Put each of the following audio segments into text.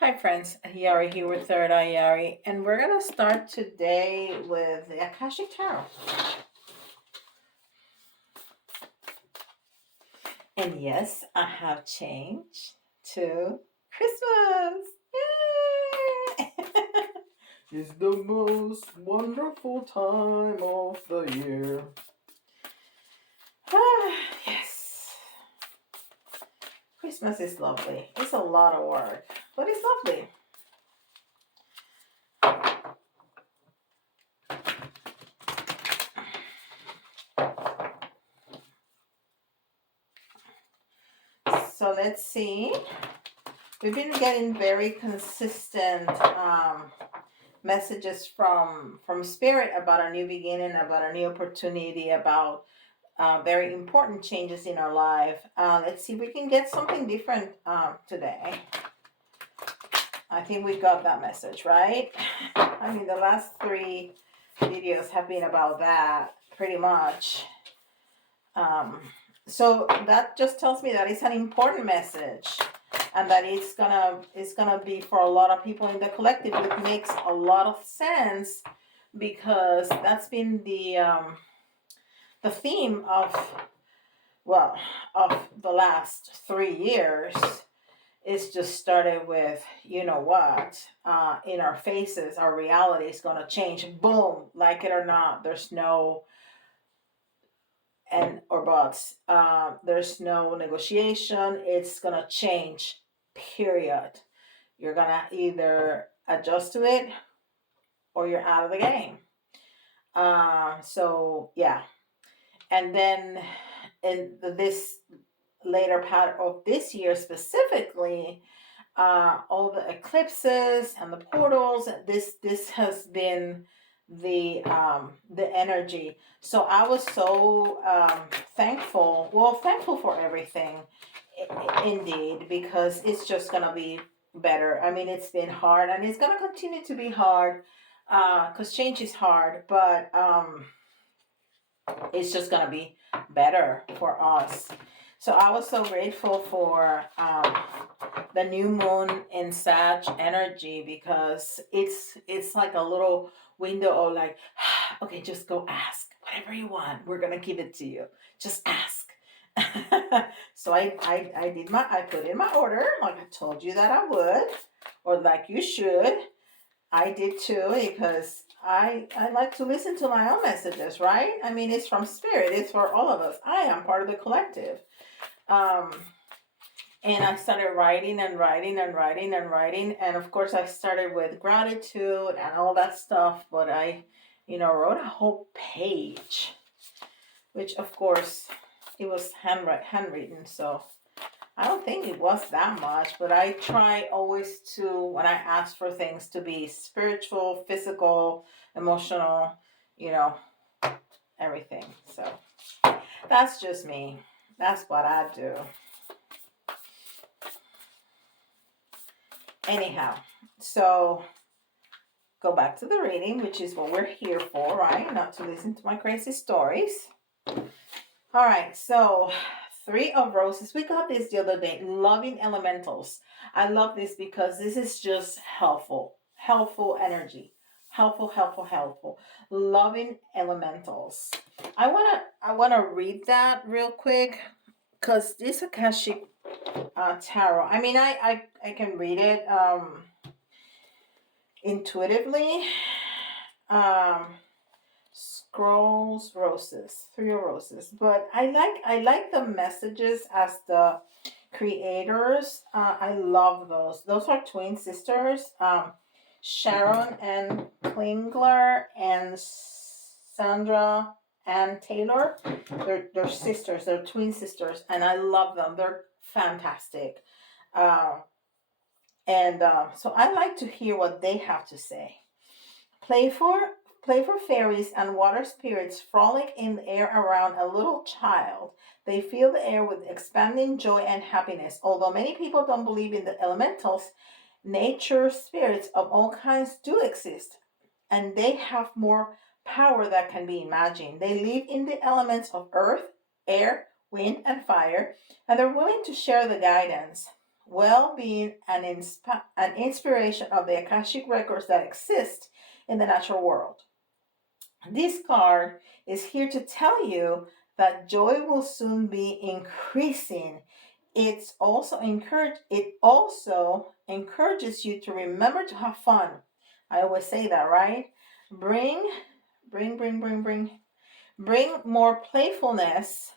Hi friends, Yari here with Third Eye Yari, and we're gonna start today with the Akashic Tarot. And yes, I have changed to Christmas. Yay! It's the most wonderful time of the year. Yes. Christmas is lovely. It's a lot of work, but it's lovely. So let's see. We've been getting very consistent messages from Spirit about a new beginning, about a new opportunity, about very important changes in our life. Let's see if we can get something different today. I think we got that message, right? I mean, the last 3 videos have been about that, pretty much. So that just tells me that it's an important message, and that it's gonna be for a lot of people in the collective. It makes a lot of sense because that's been the theme of the last 3 years. It's just started with, you know what, in our faces, our reality is gonna change. Boom, like it or not. There's no and or buts. There's no negotiation. It's gonna change. Period. You're gonna either adjust to it or you're out of the game. So yeah, and then in this later part of this year specifically, all the eclipses and the portals. This has been the energy. So I was so thankful. Well, thankful for everything, indeed, because it's just gonna be better. I mean, it's been hard, and it's gonna continue to be hard, because change is hard. But it's just gonna be better for us. So I was so grateful for the new moon in Sag energy, because it's like a little window of like, okay, just go ask whatever you want. We're gonna give it to you. Just ask. So I put in my order like I told you that I would, or like you should. I did too, because I like to listen to my own messages, right? I mean, it's from Spirit. It's for all of us. I am part of the collective. Um, and I started writing and writing and writing and writing. And of course, I started with gratitude and all that stuff. But I, wrote a whole page, which of course it was handwritten. So I don't think it was that much, but I try always to, when I ask for things, to be spiritual, physical, emotional, you know, everything. So that's just me. That's what I do. Anyhow, so go back to the reading, which is what we're here for, right? Not to listen to my crazy stories. All right, so 3 of Roses. We got this the other day. Loving elementals. I love this because this is just helpful. Helpful energy. Helpful. Loving elementals. I wanna read that real quick, because this Akashic tarot. I mean, I can read it intuitively. Scrolls, roses, 3 of Roses. But I like the messages as the creators. I love those. Those are twin sisters. Sharon and Klingler and Sandra and Taylor. They're sisters. They're twin sisters, and I love them. They're fantastic. So I like to hear what they have to say. Playful fairies and water spirits frolic in the air around a little child. They fill the air with expanding joy and happiness. Although many people don't believe in the elementals, nature spirits of all kinds do exist, and they have more power that can be imagined. They live in the elements of earth, air, wind, and fire, and they're willing to share the guidance. well-being, and inspiration of the Akashic records that exist in the natural world. This card is here to tell you that joy will soon be increasing. It also encourages you to remember to have fun. I always say that, right? Bring, bring more playfulness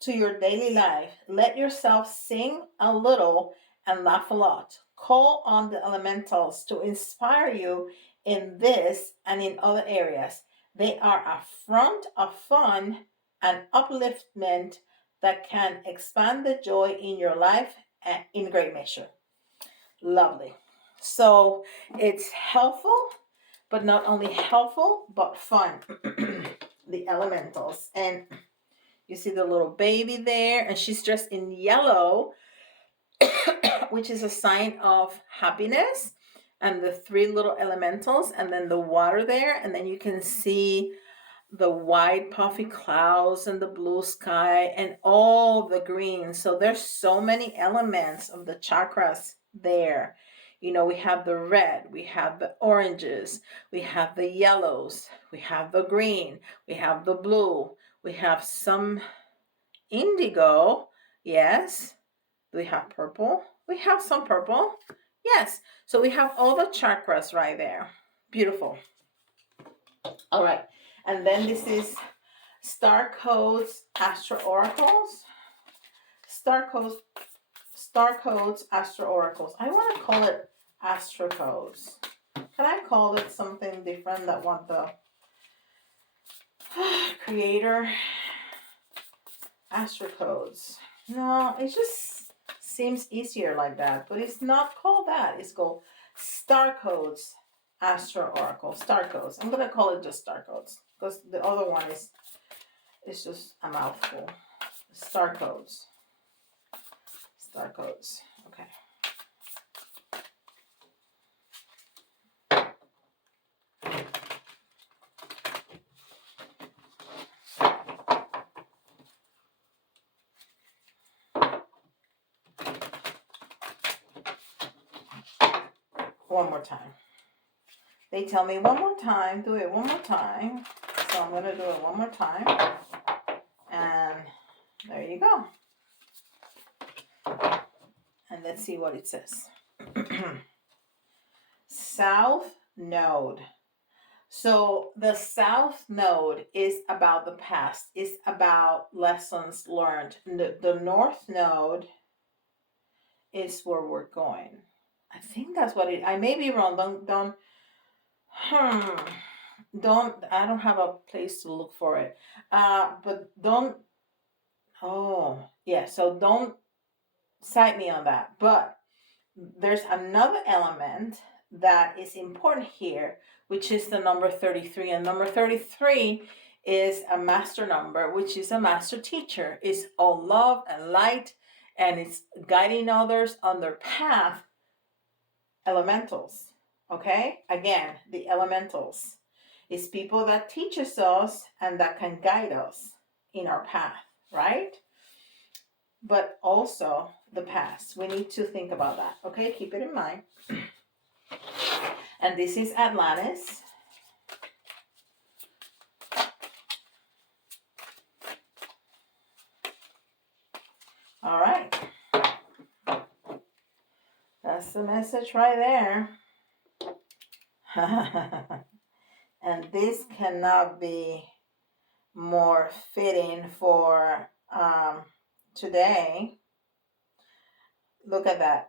to your daily life. Let yourself sing a little and laugh a lot. Call on the elementals to inspire you in this and in other areas. They are a front of fun and upliftment that can expand the joy in your life in great measure. Lovely. So it's helpful, but not only helpful, but fun. The elementals. And you see the little baby there, and she's dressed in yellow, which is a sign of happiness. And the three little elementals, and then the water there, and then you can see the white puffy clouds and the blue sky and all the green. So there's so many elements of the chakras there. You know, we have the red, we have the oranges, we have the yellows, we have the green, we have the blue, we have some indigo. Yes. Do we have purple? We have some purple. Yes. So we have all the chakras right there. Beautiful. All right. And then this is Starcodes Astro Oracles. Starcodes Astro Oracles. I want to call it Astro Codes. Can I call it something different than what the creator? Astro Codes. No, it just seems easier like that, but it's not called that. It's called Starcodes Astro Oracle. Starcodes. I'm gonna call it just Starcodes because the other one is just a mouthful. Starcodes. Starcodes. Okay. One more time. They tell me one more time, do it one more time. So I'm going to do it one more time. And there you go. And let's see what it says. South Node. So the South Node is about the past. It's about lessons learned. The North Node is where we're going. I think that's what I may be wrong. I don't have a place to look for it. So don't cite me on that. But there's another element that is important here, which is the number 33. And number 33 is a master number, which is a master teacher. It's all love and light, and it's guiding others on their path. Elementals. Okay? Again, the elementals. It's people that teaches us and that can guide us in our path, right? But also the past. We need to think about that. Okay? Keep it in mind. And this is Atlantis. All right. That's the message right there. And this cannot be more fitting for today. Look at that.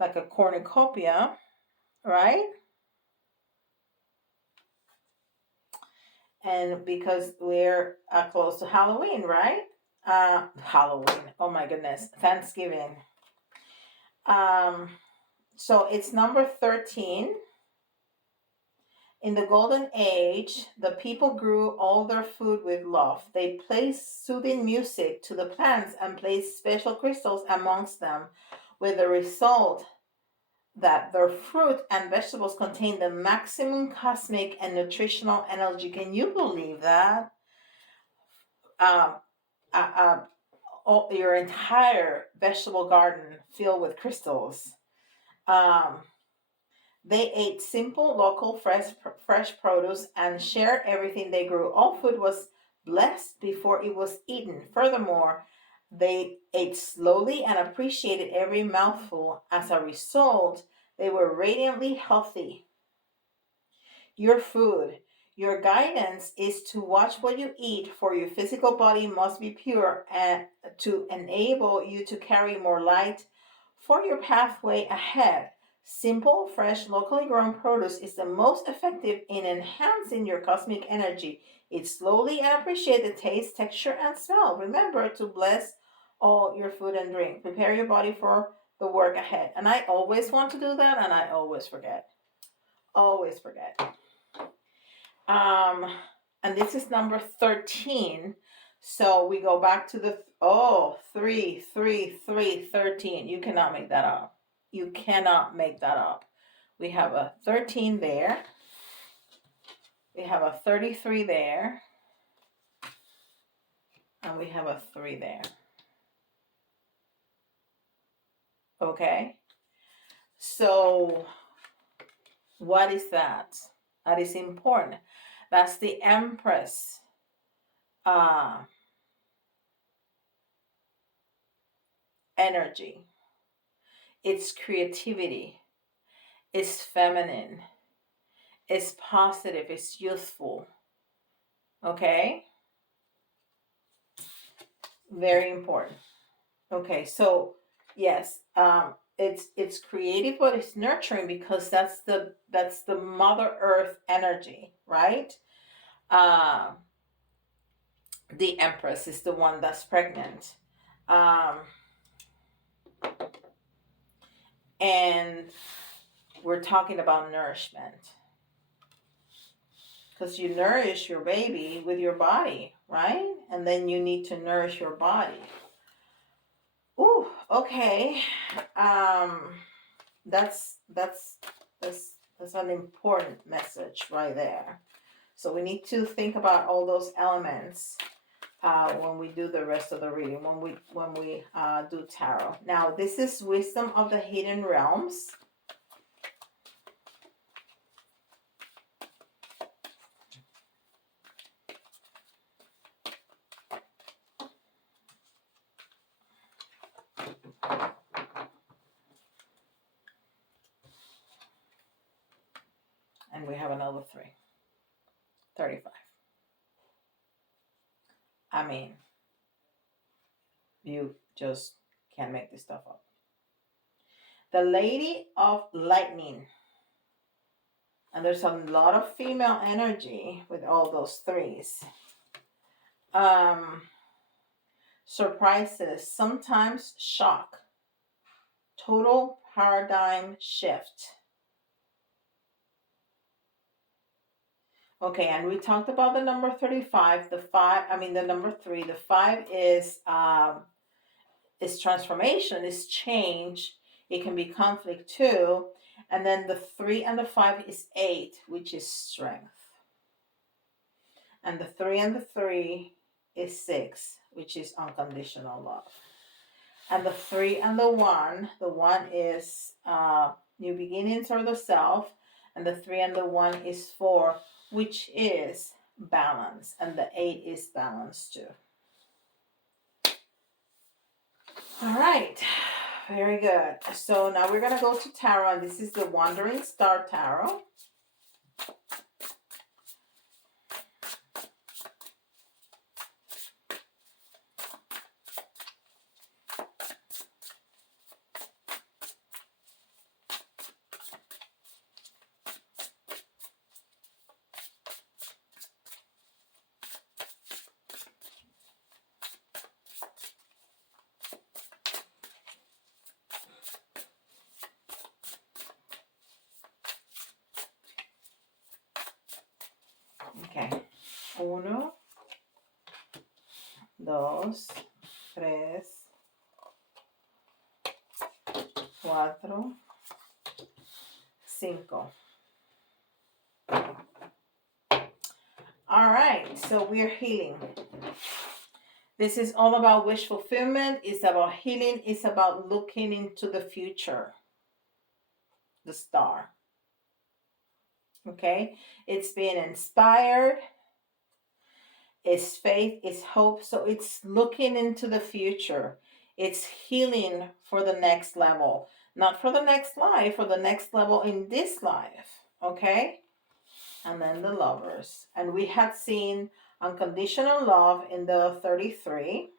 Like a cornucopia, right? And because we're close to Halloween, right? Halloween. Oh my goodness. Thanksgiving. So it's number 13. In the Golden Age, the people grew all their food with love. They placed soothing music to the plants and placed special crystals amongst them, with the result that their fruit and vegetables contain the maximum cosmic and nutritional energy. Can you believe that? your entire vegetable garden filled with crystals. Um, they ate simple, local, fresh produce and shared everything they grew. All food was blessed before it was eaten. Furthermore, they ate slowly and appreciated every mouthful. As a result, they were radiantly healthy. Your food. Your guidance is to watch what you eat, for your physical body must be pure and to enable you to carry more light for your pathway ahead. Simple, fresh, locally grown produce is the most effective in enhancing your cosmic energy. Eat slowly and appreciate the taste, texture, and smell. Remember to bless all your food and drink. Prepare your body for the work ahead. And I always want to do that, and I always forget. Always forget. Um, and this is number 13. So we go back to the, 3, 3, 3, 13. You cannot make that up. You cannot make that up. We have a 13 there. We have a 33 there. And we have a 3 there. Okay. So what is that? That is important. That's the Empress. Energy. It's creativity. It's feminine. It's positive. It's youthful. Okay? Very important. Okay, so yes, it's creative, but it's nurturing because that's the Mother Earth energy, right? Uh, the Empress is the one that's pregnant. And we're talking about nourishment. Because you nourish your baby with your body, right? And then you need to nourish your body. Ooh, okay. That's an important message right there. So we need to think about all those elements when we do the rest of the reading, when we do tarot. Now, this is Wisdom of the Hidden Realms. And we have another 3. 35. I mean, you just can't make this stuff up. The Lady of Lightning. And there's a lot of female energy with all those 3s. Surprises, sometimes shock. Total paradigm shift. Okay, and we talked about the number 35. The number 3. The 5 is transformation, is change. It can be conflict too. And then the 3 and the 5 is 8, which is strength. And the 3 and the 3 is 6, which is unconditional love. And the 3 and the 1 is new beginnings or the self. And the 3 and the 1 is 4, which is balance. And the 8 is balance too. All right, very good. So now we're going to go to tarot, and this is the Wandering Star Tarot. Okay. 1, 2, 3, 4, 5. All right, so we're healing. This is all about wish fulfillment. It's about healing. It's about looking into the future, the star. Okay? It's being inspired. It's faith. It's hope. So it's looking into the future. It's healing for the next level. Not for the next life, for the next level in this life. Okay? And then the lovers. And we had seen unconditional love in the 33.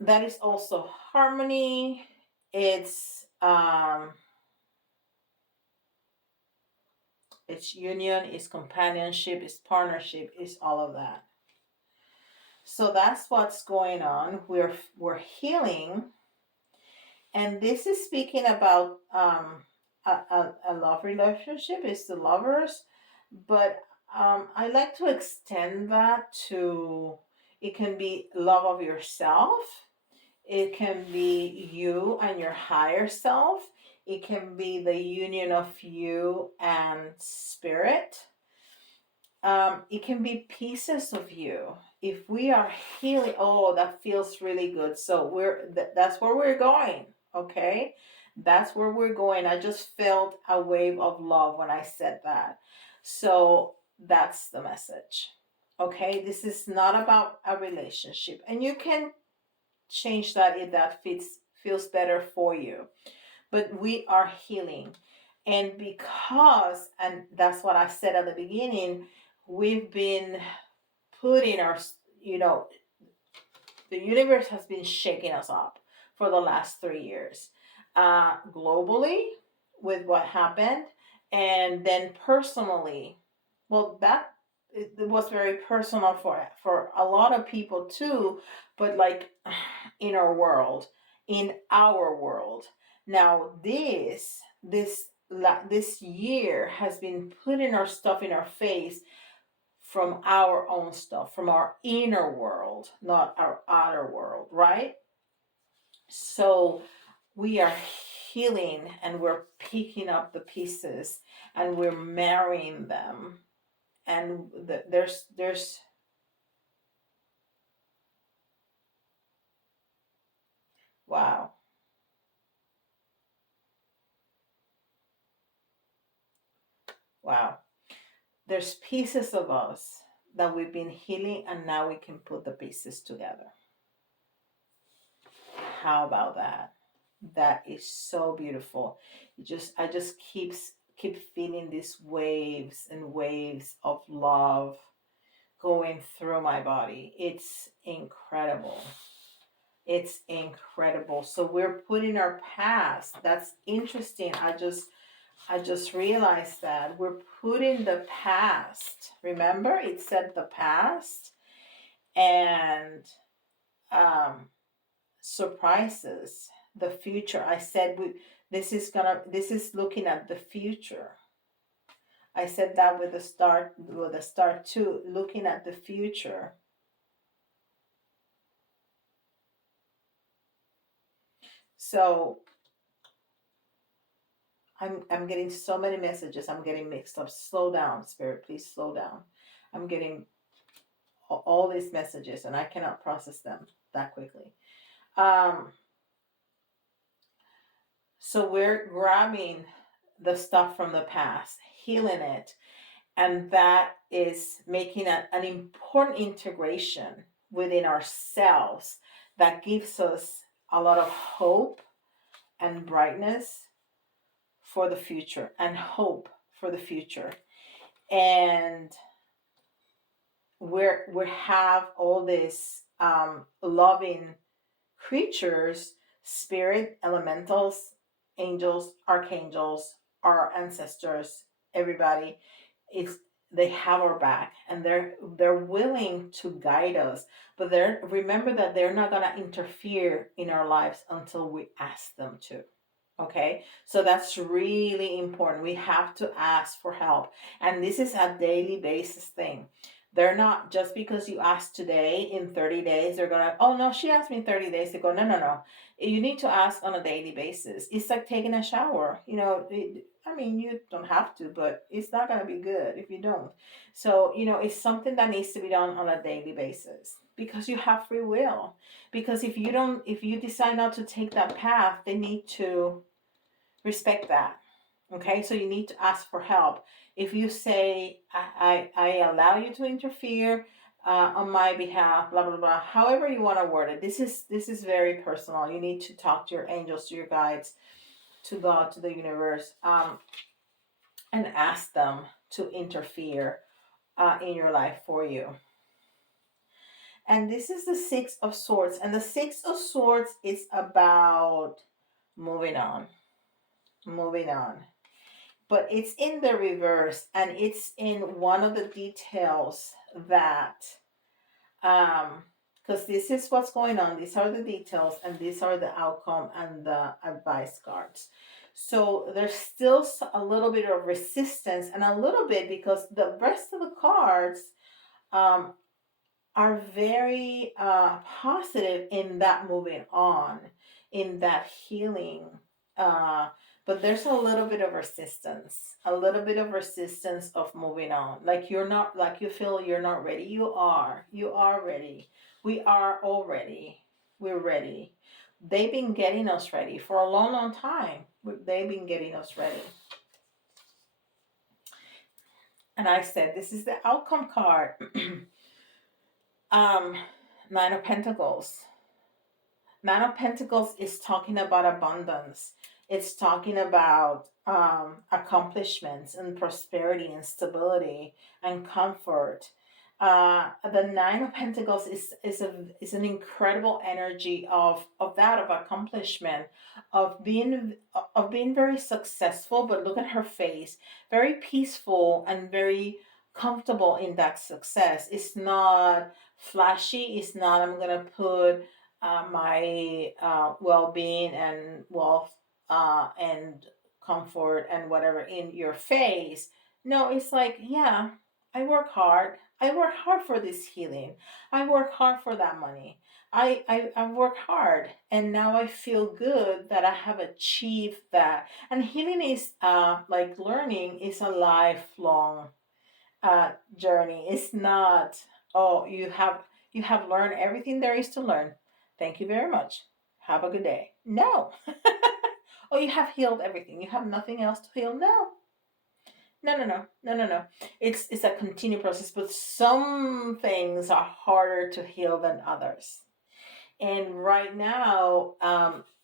That is also harmony. It's union, it's companionship, it's partnership, it's all of that. So that's what's going on. We're healing, and this is speaking about a love relationship. It's the lovers, but I like to extend that to, it can be love of yourself. It can be you and your higher self. It can be the union of you and spirit. It can be pieces of you. If we are healing, oh, that feels really good. So that's where we're going. Okay, that's where we're going. I just felt a wave of love when I said that. So that's the message. Okay, this is not about a relationship, and you can change that if that feels better for you. But we are healing. And because, and that's what I said at the beginning, we've been putting our, you know, the universe has been shaking us up for the last 3 years, globally with what happened, and then personally. Well, that it was very personal for a lot of people too, but like in our world, now this year has been putting our stuff in our face from our own stuff, from our inner world, not our outer world, right? So we are healing, and we're picking up the pieces, and we're marrying them, and there's wow, wow, there's pieces of us that we've been healing, and now we can put the pieces together. How about that? That is so beautiful. I just keep feeling these waves and waves of love going through my body. It's incredible. It's incredible. So we're putting our past. That's interesting. I just realized that we're putting the past. Remember, it said the past, and surprises, the future. I said this is looking at the future. I said that with the start too, looking at the future. So I'm getting so many messages. I'm getting mixed up. Slow down, Spirit. Please slow down. I'm getting all these messages, and I cannot process them that quickly. So we're grabbing the stuff from the past, healing it, and that is making an important integration within ourselves that gives us a lot of hope and brightness for the future, and hope for the future. And we have all these loving creatures, spirit, elementals, angels, archangels, our ancestors, everybody. It's They have our back, and they're willing to guide us, but remember that they're not going to interfere in our lives until we ask them to. Okay, so that's really important. We have to ask for help, and this is a daily basis thing. They're not, just because you ask today, in 30 days, they're gonna, oh no, she asked me in 30 days to go. No, no, no. You need to ask on a daily basis. It's like taking a shower. I mean, you don't have to, but it's not gonna be good if you don't. So, it's something that needs to be done on a daily basis because you have free will. Because if you decide not to take that path, they need to respect that. Okay, so you need to ask for help. If you say, I allow you to interfere on my behalf, blah blah blah, however you want to word it, this is very personal. You need to talk to your angels, to your guides, to God, to the universe, and ask them to interfere in your life for you. And this is the Six of Swords, and the Six of Swords is about moving on, moving on. But it's in the reverse, and it's in one of the details that because this is what's going on, these are the details, and these are the outcome and the advice cards. So there's still a little bit of resistance, and a little bit because the rest of the cards um, are very positive in that moving on, in that healing. Uh, but there's a little bit of resistance, of moving on. Like you're not, like you feel you're not ready. You are ready. We are all ready. We're ready. They've been getting us ready for a long, long time. They've been getting us ready. And I said, this is the outcome card. Nine of Pentacles. Nine of Pentacles is talking about abundance. It's talking about accomplishments and prosperity and stability and comfort. The Nine of Pentacles is an incredible energy of accomplishment, of being very successful. But look at her face, very peaceful and very comfortable in that success. It's not flashy. It's not, I'm gonna put my well-being and wealth and comfort and whatever in your face. No, it's like, yeah, I work hard. I work hard for this healing. I work hard for that money. I work hard, and now I feel good that I have achieved that. And healing is like learning is a lifelong journey. It's not, oh, you have learned everything there is to learn. Thank you very much. Have a good day. No. Oh, you have healed everything. You have nothing else to heal. No. No, no, no, no, no, no. It's a continued process, but some things are harder to heal than others. And right now,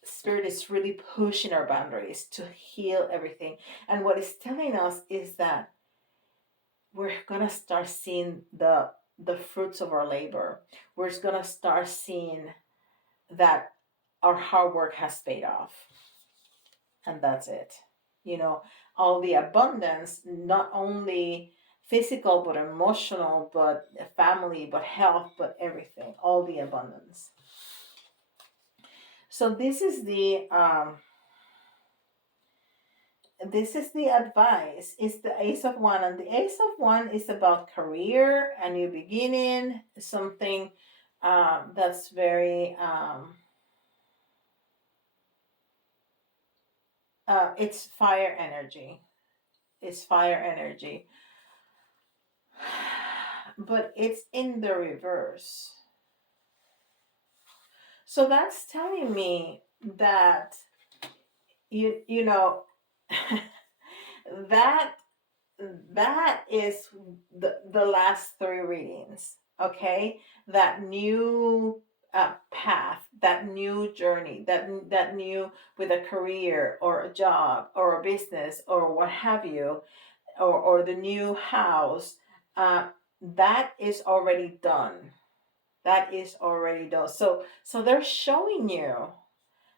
Spirit is really pushing our boundaries to heal everything. And what it's telling us is that we're gonna start seeing the fruits of our labor. We're gonna start seeing that our hard work has paid off, and that's it. All the abundance, not only physical but emotional, but family, but health, but everything, all the abundance. So this is the advice. It's the Ace of One, and the Ace of One is about career, a new beginning, something that's very it's fire energy. It's fire energy, but it's in the reverse. So that's telling me that you know that is the last three readings. Okay, that new path, that new journey, that new, with a career or a job or a business or what have you, or the new house, that is already done. That is already done. So they're showing you,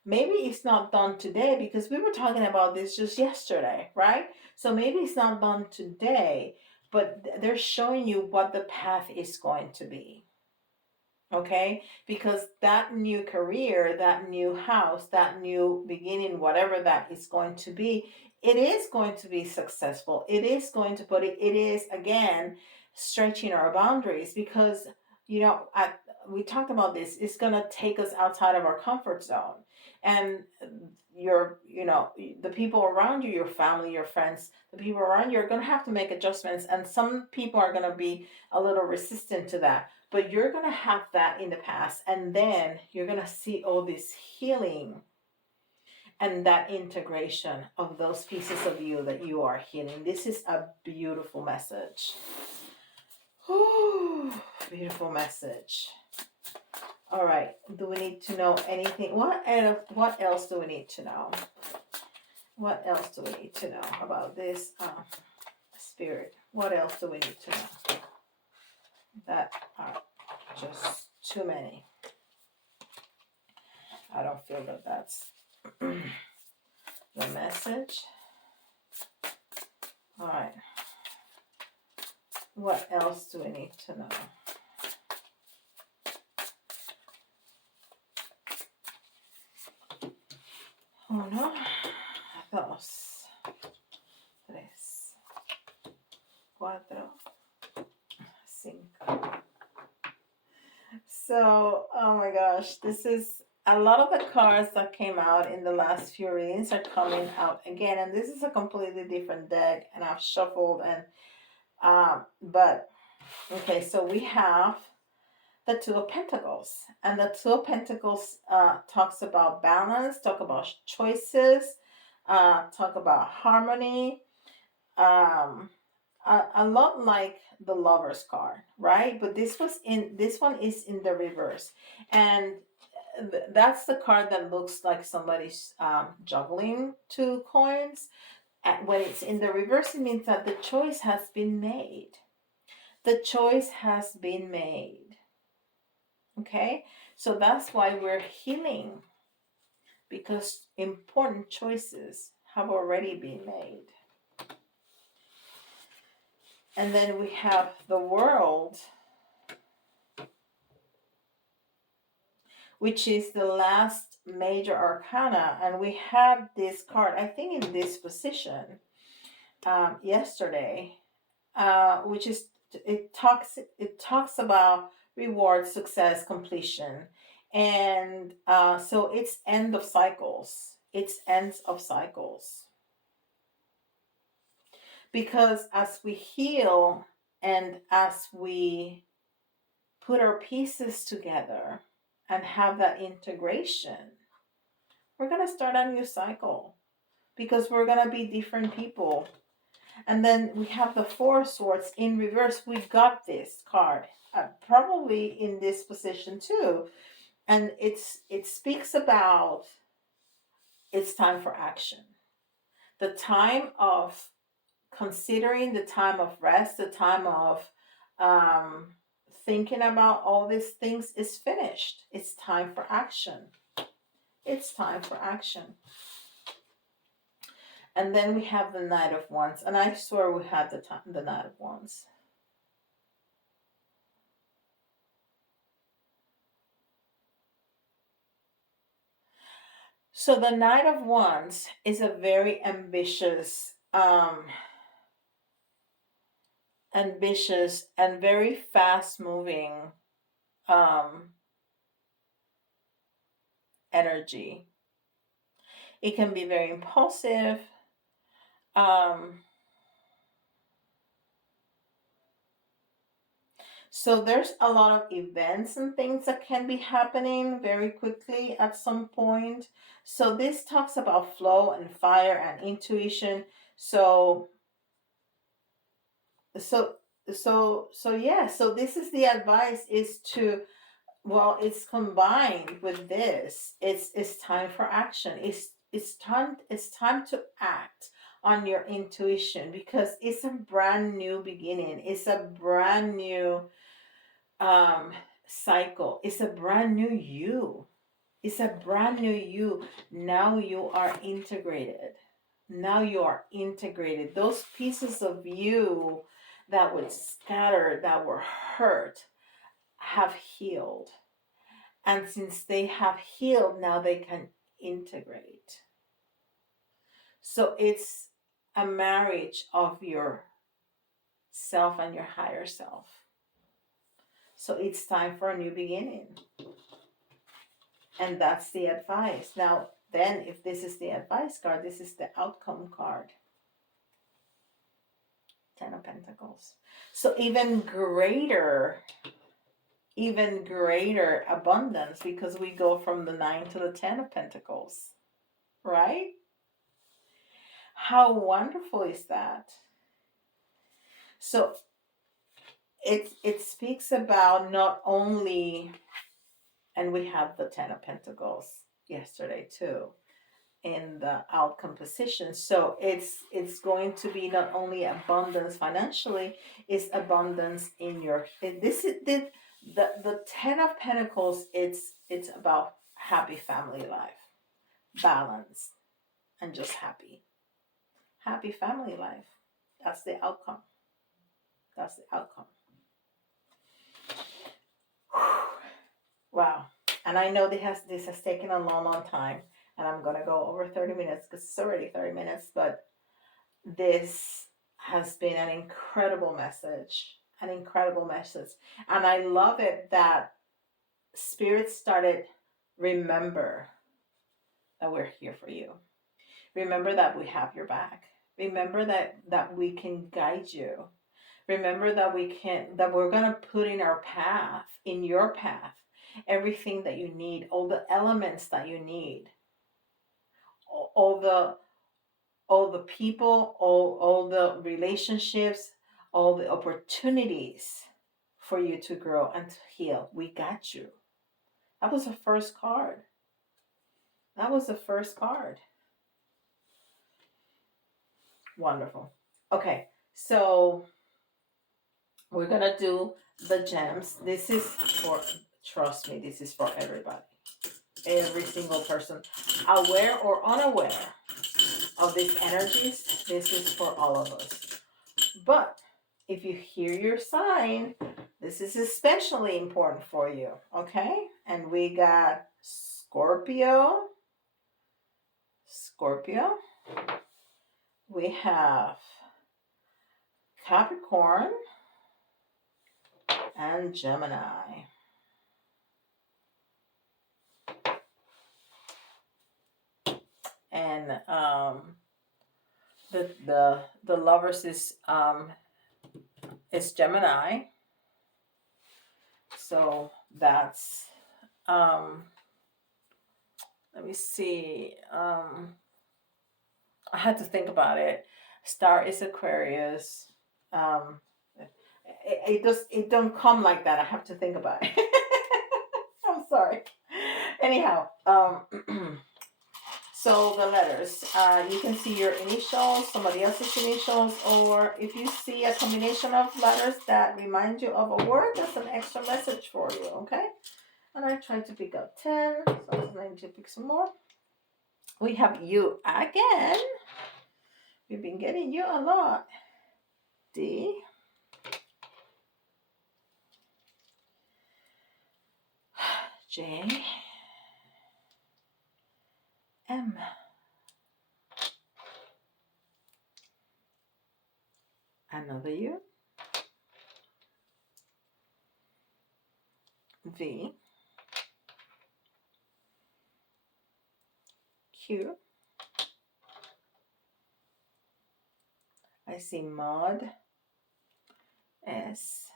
maybe it's not done today, because we were talking about this just yesterday, right? So maybe it's not done today, but they're showing you what the path is going to be. Okay? Because that new career, that new house, that new beginning, whatever that is going to be, it is going to be successful. It is going to put it, it is again stretching our boundaries because, you know, we talked about this. It's going to take us outside of our comfort zone. And you know, the people around you, your family, your friends, the people around you are going to have to make adjustments. And some people are going to be a little resistant to that. But you're going to have that in the past. And then you're going to see all this healing and that integration of those pieces of you that you are healing. This is a beautiful message. Ooh, beautiful message. All right. Do we need to know anything? What else do we need to know? What else do we need to know about this spirit? What else do we need to know? That are just too many. I don't feel that that's the message. All right. What else do we need to know? Uno, dos, tres, cuatro, cinco. So, oh my gosh, this is a lot of the cards that came out in the last few readings are coming out again, and this is a completely different deck, and I've shuffled and but okay, so we have the Two of Pentacles, and the Two of Pentacles talks about balance, talk about choices, talk about harmony, a lot like the Lover's card, right? But this one is in the reverse, and that's the card that looks like somebody's juggling two coins. And when it's in the reverse, it means that the choice has been made. The choice has been made. Okay, so that's why we're healing, because important choices have already been made. And then we have the World, which is the last major arcana, and we had this card, I think, in this position yesterday, which is it talks about reward, success, completion, and so it's end of cycles. It's ends of cycles, because as we heal and as we put our pieces together and have that integration, we're going to start a new cycle, because we're going to be different people. And then we have the Four of Swords in reverse. We got this card probably in this position too, and it speaks about it's time for action, the time of considering, the time of rest, the time of thinking about all these things is finished. It's time for action. It's time for action. And then we have the Knight of Wands, and I swear we had the Knight of Wands. So the Knight of Wands is a very ambitious and very fast-moving energy. It can be very impulsive. So there's a lot of events and things that can be happening very quickly at some point. So this talks about flow and fire and intuition. So yeah, so this is the advice, is to, well, it's combined with this. It's time for action. It's time to act on your intuition, because it's a brand new beginning. It's a brand new cycle. It's a brand new you. It's a brand new you. Now you are integrated. Now you are integrated. Those pieces of you that were scattered, that were hurt, have healed. And since they have healed, now they can integrate. So it's a marriage of your self and your higher self. So it's time for a new beginning. And that's the advice. Now, then, if this is the advice card, this is the outcome card. 10 of Pentacles. So even greater abundance, because we go from the 9 to the 10 of Pentacles, right? How wonderful is that? So it speaks about not only, and we have the 10 of Pentacles yesterday too in the outcome position. So it's going to be not only abundance financially, it's abundance in your, this is the 10 of Pentacles. It's about happy family life, balance, and just happy family life. That's the outcome. That's the outcome. Wow. And I know this has taken a long time, and I'm going to go over 30 minutes because it's already 30 minutes, but this has been an incredible message. And I love it that Spirit started, remember that we're here for you. Remember that we have your back. Remember that we can guide you. Remember that we're going to put in our path, in your path, everything that you need, all the elements that you need, all the people, all the relationships, all the opportunities for you to grow and to heal. We got you. That was the first card. Wonderful. Okay, so we're gonna do the gems. This is for, trust me, this is for everybody. Every single person, aware or unaware of these energies, this is for all of us. But if you hear your sign, this is especially important for you, okay? And we got Scorpio. We have Capricorn and Gemini. And the Lovers is Gemini. So that's let me see. I had to think about it. Star is Aquarius. It don't come like that. I have to think about it. I'm sorry. Anyhow, so the letters, you can see your initials, somebody else's initials, or if you see a combination of letters that remind you of a word, that's an extra message for you, okay? And I tried to pick up 10, so I need to pick some more. We have you again. We've been getting you a lot. D. J. M. Another U. V. Q. I see mod. S.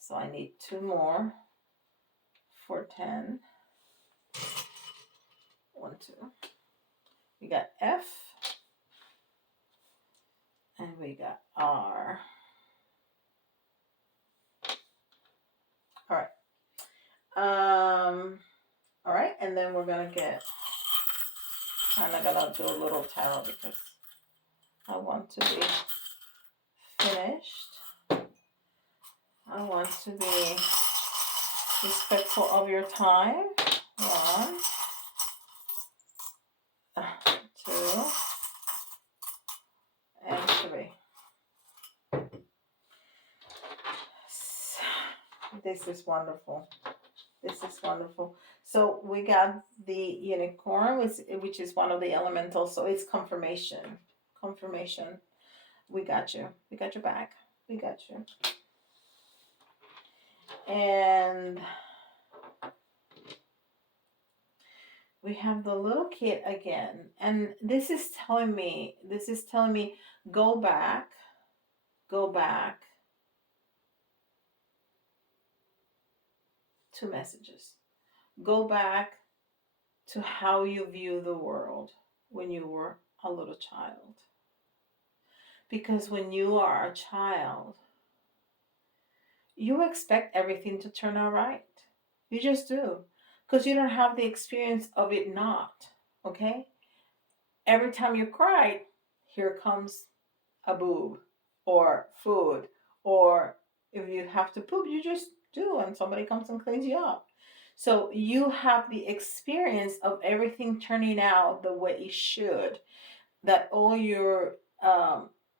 So I need 2 more for 10. 1, 2. We got F. And we got R. All right. All right, and then we're gonna get, I'm gonna do a little tarot because I want to be finished. I want to be respectful of your time. 1, 2, and 3. This is wonderful. This is wonderful. So we got the unicorn, which is one of the elementals. So it's confirmation. Confirmation. We got you. We got your back. We got you. And we have the little kid again. And this is telling me, go back, go back. 2 messages. Go back to how you view the world when you were a little child. Because when you are a child, you expect everything to turn out right. You just do. Because you don't have the experience of it not. Okay? Every time you cried, here comes a boob or food. Or if you have to poop, you just do and somebody comes and cleans you up. So you have the experience of everything turning out the way it should. That all your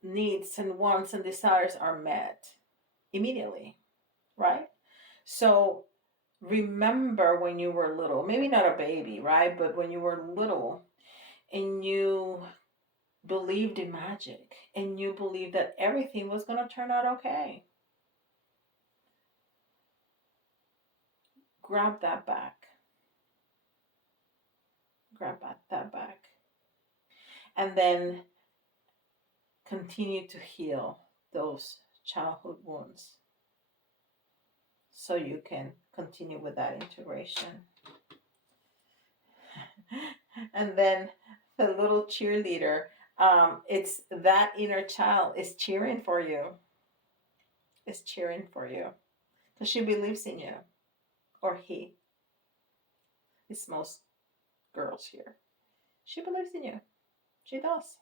needs and wants and desires are met immediately, right? So remember when you were little, maybe not a baby, right? But when you were little and you believed in magic and you believed that everything was going to turn out okay. Grab that back. Grab that back. And then continue to heal those childhood wounds so you can continue with that integration. And then the little cheerleader, it's that inner child is cheering for you. Is cheering for you because she believes in you, or he. It's most girls here. She believes in you. She does.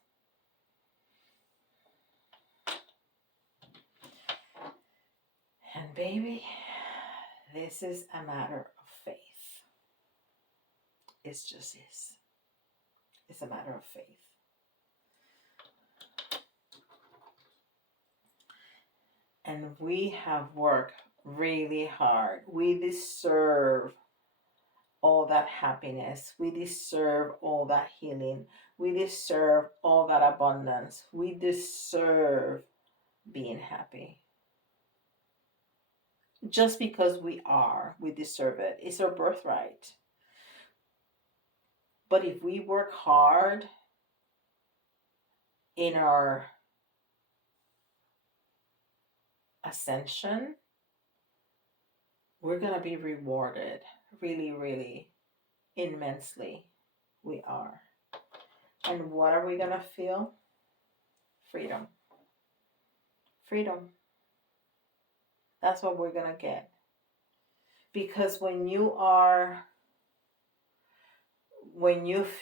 And baby, this is a matter of faith. It just is. It's a matter of faith. And we have worked really hard. We deserve all that happiness. We deserve all that healing. We deserve all that abundance. We deserve being happy. Just because we deserve it. It's our birthright. But if we work hard in our ascension, we're going to be rewarded really, really immensely. We are. And what are we going to feel? Freedom. Freedom. That's what we're going to get. Because when you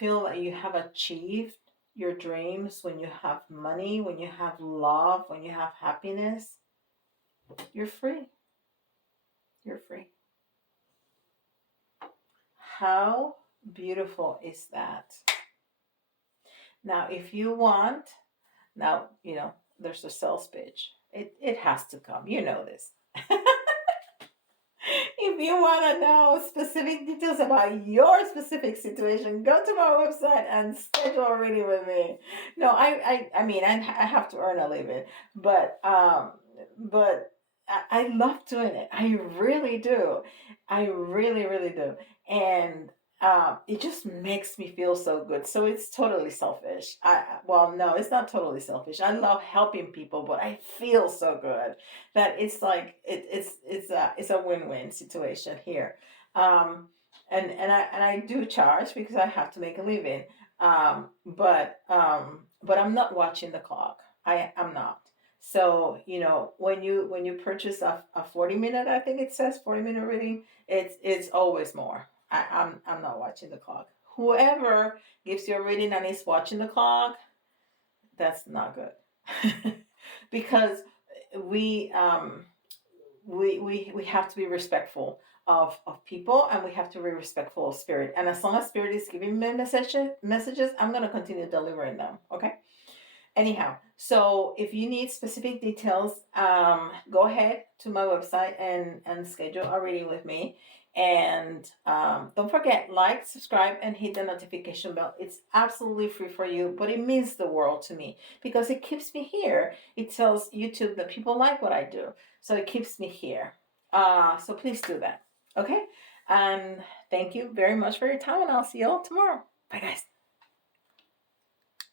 feel that you have achieved your dreams, when you have money, when you have love, when you have happiness, you're free. You're free. How beautiful is that? Now, if you want, there's a sales pitch. It has to come. You know this. If you want to know specific details about your specific situation, go to my website and schedule a reading with me. No, I have to earn a living, but I love doing it. I really do. I really, really do. And it just makes me feel so good. So it's totally selfish. No, it's not totally selfish. I love helping people, but I feel so good that it's like it's a win-win situation here. And I do charge because I have to make a living. But I'm not watching the clock. I'm not. So, when you purchase a 40-minute, I think it says 40-minute reading, it's always more. I'm not watching the clock. Whoever gives you a reading and is watching the clock, that's not good. Because we have to be respectful of people, and we have to be respectful of spirit. And as long as spirit is giving me messages, I'm going to continue delivering them. Okay. Anyhow, so if you need specific details, go ahead to my website and schedule a reading with me. And don't forget, like, subscribe, and hit the notification bell. It's absolutely free for you, but it means the world to me because it keeps me here. It tells YouTube that people like what I do, so it keeps me here. So please do that. Okay, and thank you very much for your time, and I'll see you all tomorrow. Bye, guys.